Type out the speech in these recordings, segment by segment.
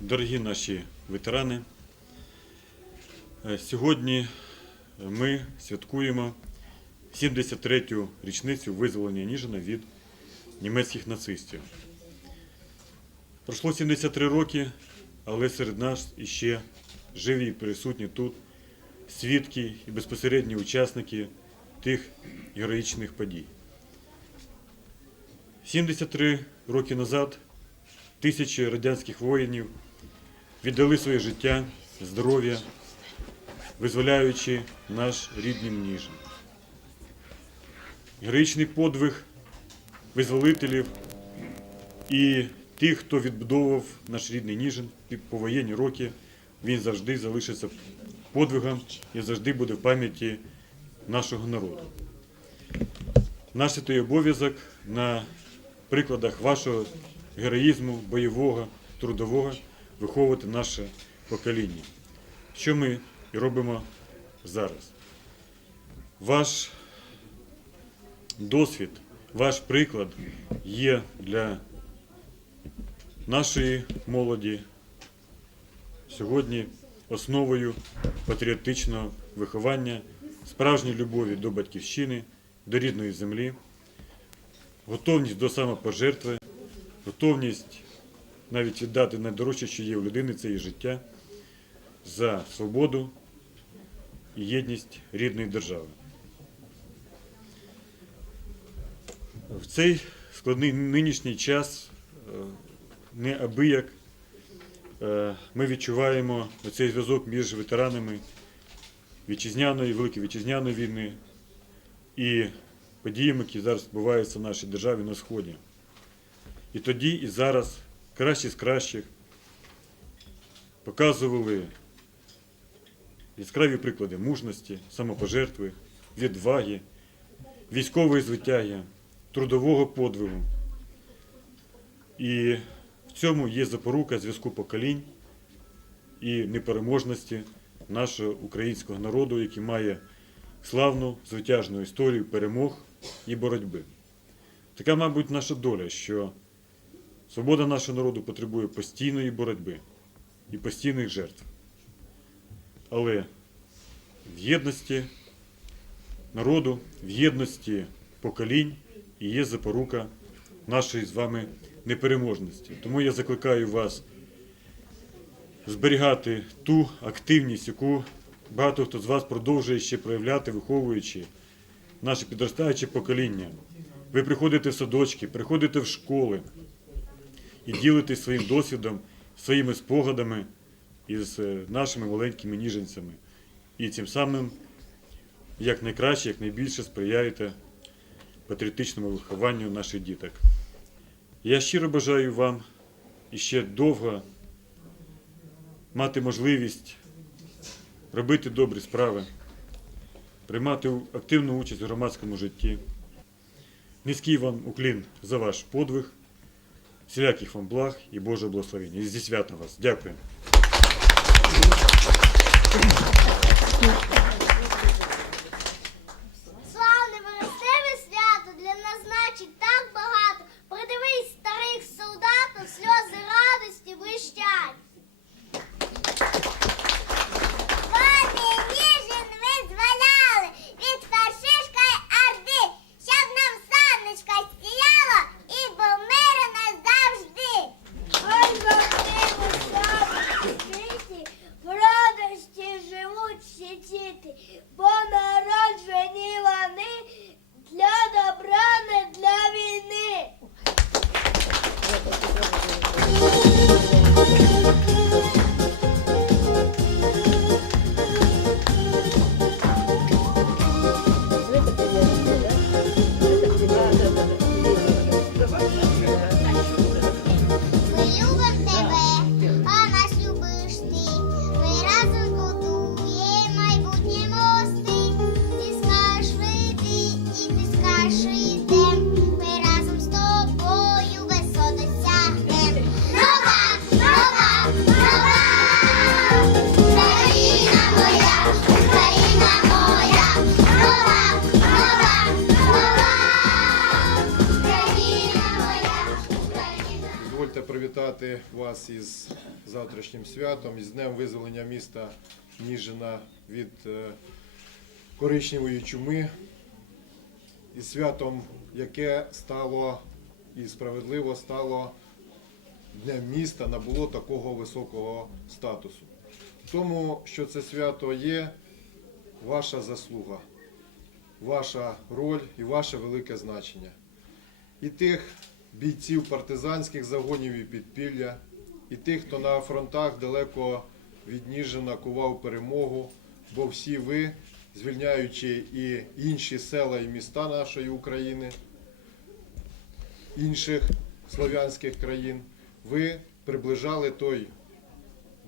Дорогі наші ветерани, е, сьогодні ми святкуємо 73-ю річницю визволення Ніжина від німецьких нацистів. Пройшло 73 роки, але серед нас іще живі і присутні тут свідки і безпосередні учасники тих героїчних подій. 73 роки назад тисячі радянських воїнів віддали своє життя, здоров'я, визволяючи наш рідний Ніжин. Героїчний подвиг визволителів і тих, хто відбудовував наш рідний Ніжин повоєнні роки, він завжди залишиться подвигом і завжди буде в пам'яті нашого народу. Наш святий обов'язок на прикладах вашого героїзму, бойового, трудового виховувати наше покоління. Що ми і робимо зараз. Ваш досвід, ваш приклад є для нашої молоді сьогодні основою патріотичного виховання, справжньої любові до батьківщини, до рідної землі, готовність до самопожертви, готовність навіть віддати найдорожче, що є у людини, це її життя за свободу і єдність рідної держави. В цей складний нинішній час е, неабияк е, ми відчуваємо цей зв'язок між ветеранами вітчизняної, Великої вітчизняної війни і подіями, які зараз відбуваються в нашій державі на Сході. І тоді, і зараз кращі з кращих показували яскраві приклади мужності, самопожертви, відваги, військової звитяги, трудового подвигу. І в цьому є запорука зв'язку поколінь і непереможності нашого українського народу, який має славну звитяжну історію перемог і боротьби. Така, мабуть, наша доля, що свобода нашого народу потребує постійної боротьби і постійних жертв. Але в єдності народу, в єдності поколінь і є запорука нашої з вами непереможності. Тому я закликаю вас зберігати ту активність, яку багато хто з вас продовжує ще проявляти, виховуючи наше підростаюче покоління. Ви приходите в садочки, приходите в школи і ділитесь своїм досвідом, своїми спогадами із е, нашими маленькими ніженцями. І цим самим як найкраще, як найбільше сприяєте патріотичному вихованню наших діток. Я щиро бажаю вам іще довго мати можливість робити добрі справи, приймати активну участь у громадському житті. Низький вам уклін за ваш подвиг, всіляких вам благ і Божого благословення. І зі святом вас. Дякую. Привітати вас із завтрашнім святом, із Днем визволення міста Ніжина від е, коричневої чуми, із святом, яке стало і справедливо стало Днем міста, набуло такого високого статусу. Тому, що це свято є, ваша заслуга, ваша роль і ваше велике значення. І тих бійців партизанських загонів і підпілля, і тих, хто на фронтах далеко від Ніжина кував перемогу, бо всі ви, звільняючи і інші села і міста нашої України, інших слов'янських країн, ви приближали той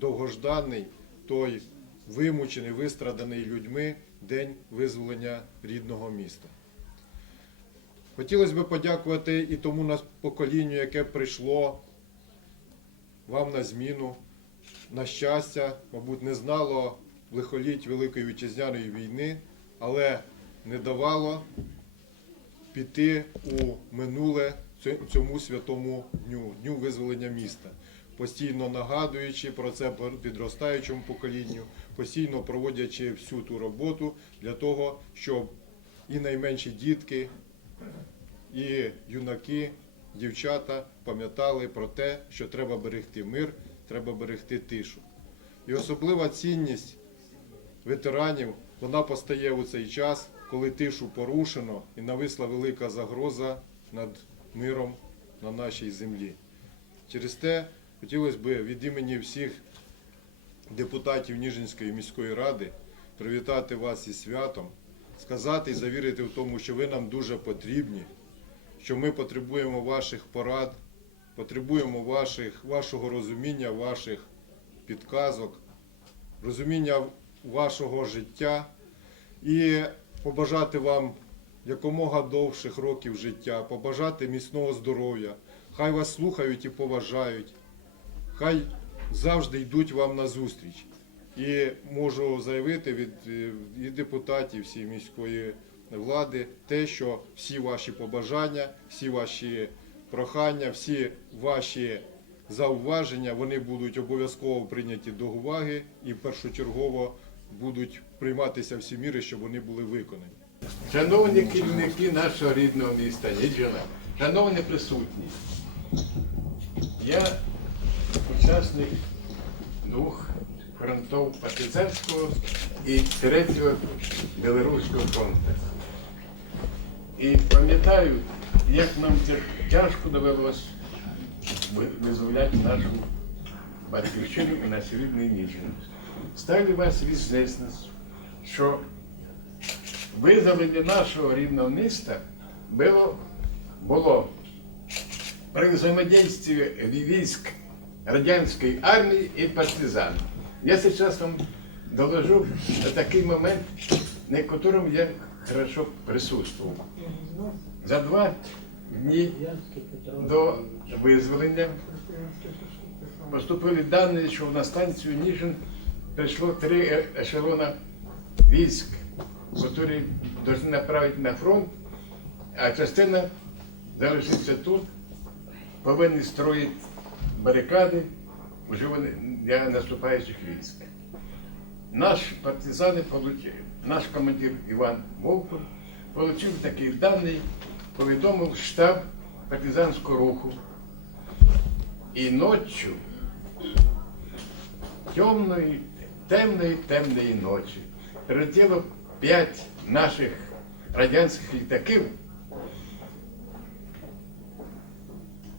довгожданий, той вимучений, вистраданий людьми день визволення рідного міста. Хотілося б подякувати і тому нас- поколінню, яке прийшло вам на зміну, на щастя, мабуть, не знало лихоліть Великої Вітчизняної війни, але не давало піти у минуле цьому святому дню, дню визволення міста, постійно нагадуючи про це підростаючому поколінню, постійно проводячи всю ту роботу для того, щоб і найменші дітки, і юнаки, дівчата пам'ятали про те, що треба берегти мир, треба берегти тишу. І особлива цінність ветеранів вона постає у цей час, коли тишу порушено і нависла велика загроза над миром на нашій землі. Через те хотілося б від імені всіх депутатів Ніжинської міської ради привітати вас із святом, сказати і завірити в тому, що ви нам дуже потрібні, що ми потребуємо ваших порад, потребуємо ваших, вашого розуміння, ваших підказок, розуміння вашого життя і побажати вам якомога довших років життя, побажати міцного здоров'я. Хай вас слухають і поважають, хай завжди йдуть вам на зустріч. І можу заявити від е, і депутатів всієї міської влади те, що всі ваші побажання, всі ваші прохання, всі ваші зауваження, вони будуть обов'язково прийняті до уваги і першочергово будуть прийматися всі міри, щоб вони були виконані. Шановні керівники нашого рідного міста Ніджина, шановні присутні, я учасник двох фронтів партизанського і третього Білоруського фронту. І пам'ятаю, як нам тяжко довелось ви- визволяти нашу батьківщину і наш рідний Ніжин. Ставлю вас в відзвісність, що визволення нашого рідного міста було, було при взаимодействии військ радянської армії і партизан. Я зараз вам доложу на такий момент, на якому я хорошо присутствував. За два дні до визволення поступили дані, що на станцію Ніжин прийшло три ешелона військ, які повинні направити на фронт, а частина залишиться тут, повинні строїти барикади вже вони для наступаючих військ. Наш партизани получили, наш командир Іван Вовков отримав такий даний, повідомив штаб партизанського руху. І ночі, темної, темної, темної ночі, прилетіло п'ять наших радянських літаків,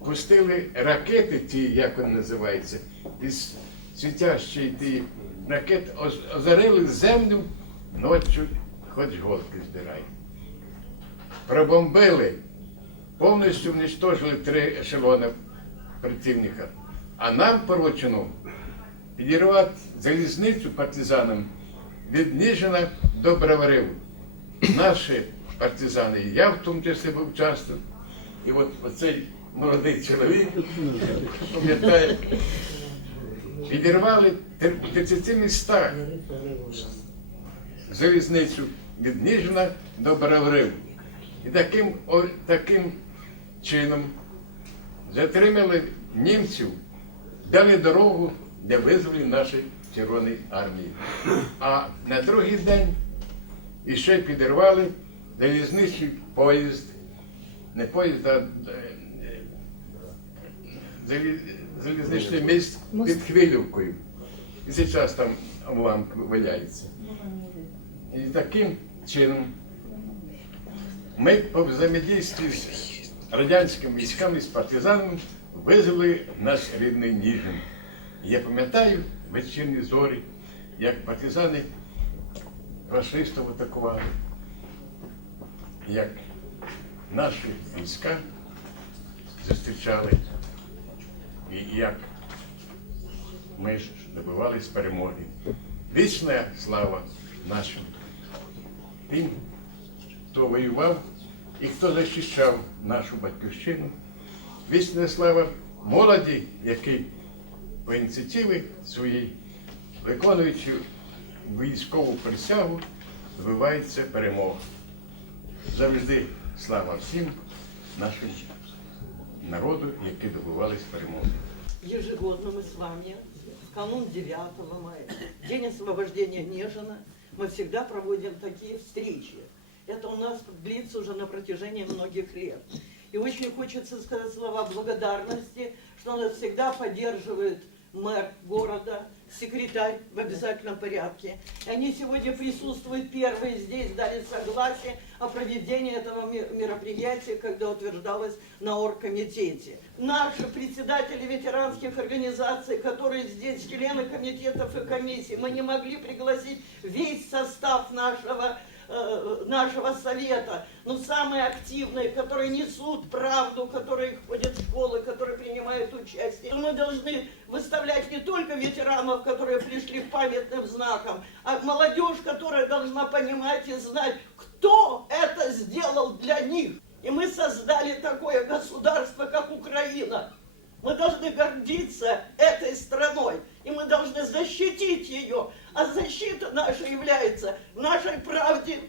пустили ракети, ті, як вони називаються, із світящої ті ракети озарили землю ночі, хоч голки збирай. Пробомбили, повністю уничтожили три ешелони противника. А нам поручено підірвати залізницю партизанам від Ніжина до Броварів. Наші партизани, я в тому числі був часто. І от оцей молодий чоловік, пам'ятає, підірвали 30 містах залізницю від Ніжина до Броварів. І таким, о, таким чином затримали німців дали дорогу для визволення нашої Червоної армії. А на другий день іще підірвали залізничний поїзд, не поїзд, а е, залізничний міст під Хвилівкою. І зараз там уламки валяються. І таким чином ми по взаємодійстві з радянськими військами, з партизанами визвали наш рідний Ніжин. Я пам'ятаю вечірні зорі, як партизани фашистів атакували, як наші війська зустрічали, і як ми ж добивались перемоги. Вічна слава нашим тим, хто воював і хто захищав нашу батьківщину. Вічна слава молоді, який по ініціативі своїй, виконуючи військову присягу, добивається перемог. Завжди слава всім нашим народу, які добивались перемоги. Ежегодно мы с вами, в канун 9 мая, День освобождения Нежина, мы всегда проводим такие встречи. Это у нас длится уже на протяжении многих лет. И очень хочется сказать слова благодарности, что нас всегда поддерживает мэр города, секретарь в обязательном порядке. И они сегодня присутствуют первые здесь, дали согласие о проведении этого мероприятия, когда утверждалось на оргкомитете. Наши председатели ветеранских организаций, которые здесь, члены комитетов и комиссий, мы не могли пригласить весь состав нашего э, нашего совета, но самые активные, которые несут правду, которые ходят в школы, которые принимают участие. Мы должны выставлять не только ветеранов, которые пришли памятным знакам, а молодежь, которая должна понимать и знать, кто это сделал для них. И мы создали такое государство, как Украина. Мы должны гордиться этой страной, и мы должны защитить ее. А защита наша является в нашей правде,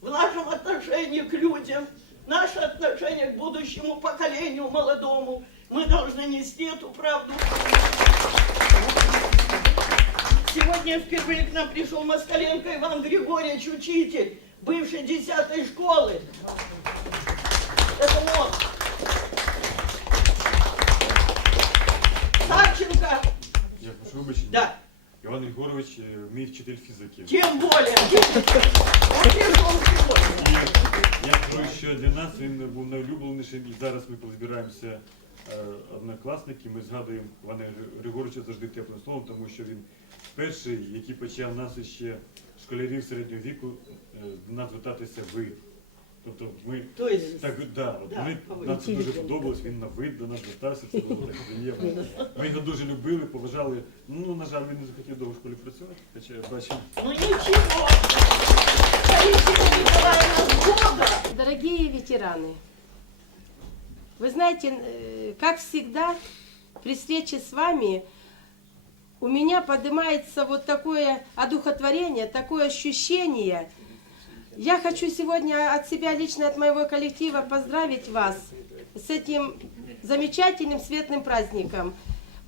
в нашем отношении к людям, наше отношение к будущему поколению молодому. Мы должны нести эту правду. Сегодня впервые к нам пришел Москаленко Иван Григорьевич, учитель, бывший 10 школы. Это он. Савченко, Я прошу вибачення. да, Іван Григорович, е, мій вчитель фізики. тем более. Он пришел сегодня. Я скажу, що для нас він був найулюбленішим, і зараз ми коли збираємося е, однокласники, ми згадуємо Івана Григоровича завжди теплим словом, тому що він перший, який почав нас ще школярів середнього віку е, до нас звертатися ви. Тобто ми То есть, так, да, от Да, ми, ви. нам це дуже подобалось, він на вид до нас звертався, це було так приємно. Ми його дуже любили, поважали. Ну, на жаль, він не захотів довго в школі працювати, хоча я бачив. ну ничего. Таисия Николаевна года. Дорогие ветераны, вы знаете, э, как всегда, при встрече с вами у меня поднимается вот такое одухотворение, такое ощущение. Я хочу сегодня от себя лично, от моего коллектива поздравить вас с этим замечательным светлым праздником,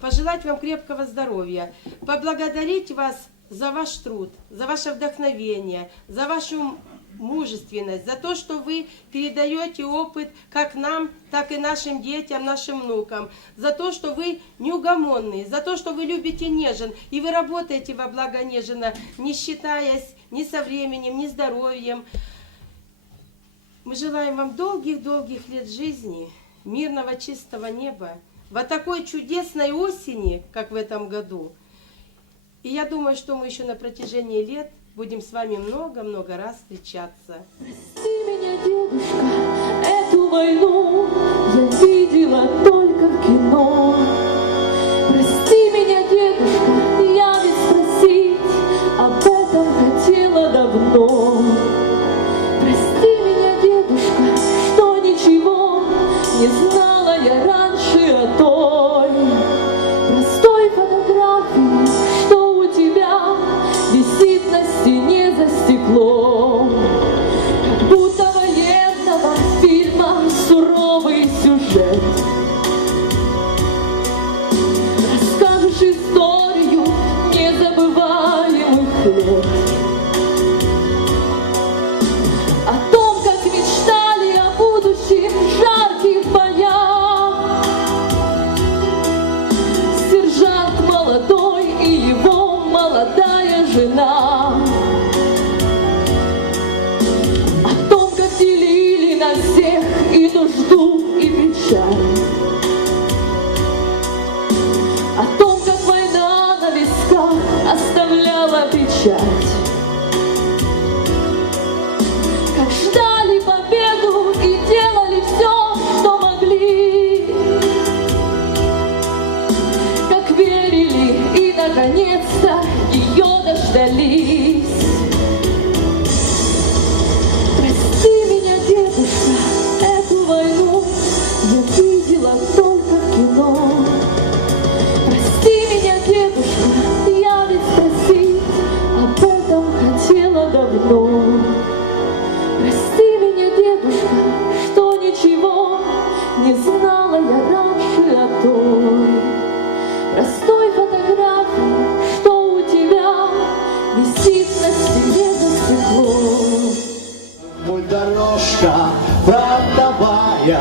пожелать вам крепкого здоровья, поблагодарить вас за ваш труд, за ваше вдохновение, за вашу мужественность, за то, что вы передаете опыт как нам, так и нашим детям, нашим внукам, за то, что вы неугомонные, за то, что вы любите Нежин, и вы работаете во благо Нежина, не считаясь ни со временем, ни здоровьем. Мы желаем вам долгих-долгих лет жизни, мирного чистого неба, во такой чудесной осени, как в этом году. И я думаю, что мы еще на протяжении лет будем с вами много-много раз встречаться. Прости меня, дедушка, эту войну я видела только в кино. Прости меня, дедушка, я ведь спросить об этом хотела давно. Прости меня, дедушка, что ничего не знала я раньше о той No. Дедушка фронтовая,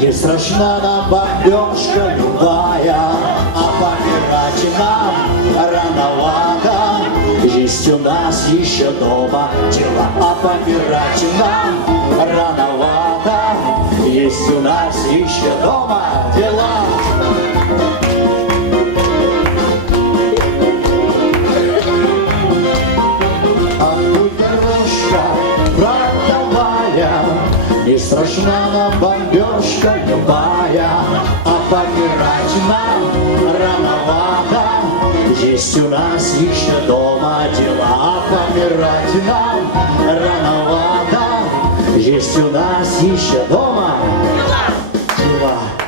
Не страшна нам бомбежка любая, А помирать нам рановато, Есть у нас еще дома дела, А помирать нам рановато, Есть у нас еще дома дела. Не страшна нам бомбежка любая, А помирать нам рановато, Есть у нас еще дома дела, А помирать нам рановато, Есть у нас еще дома дела.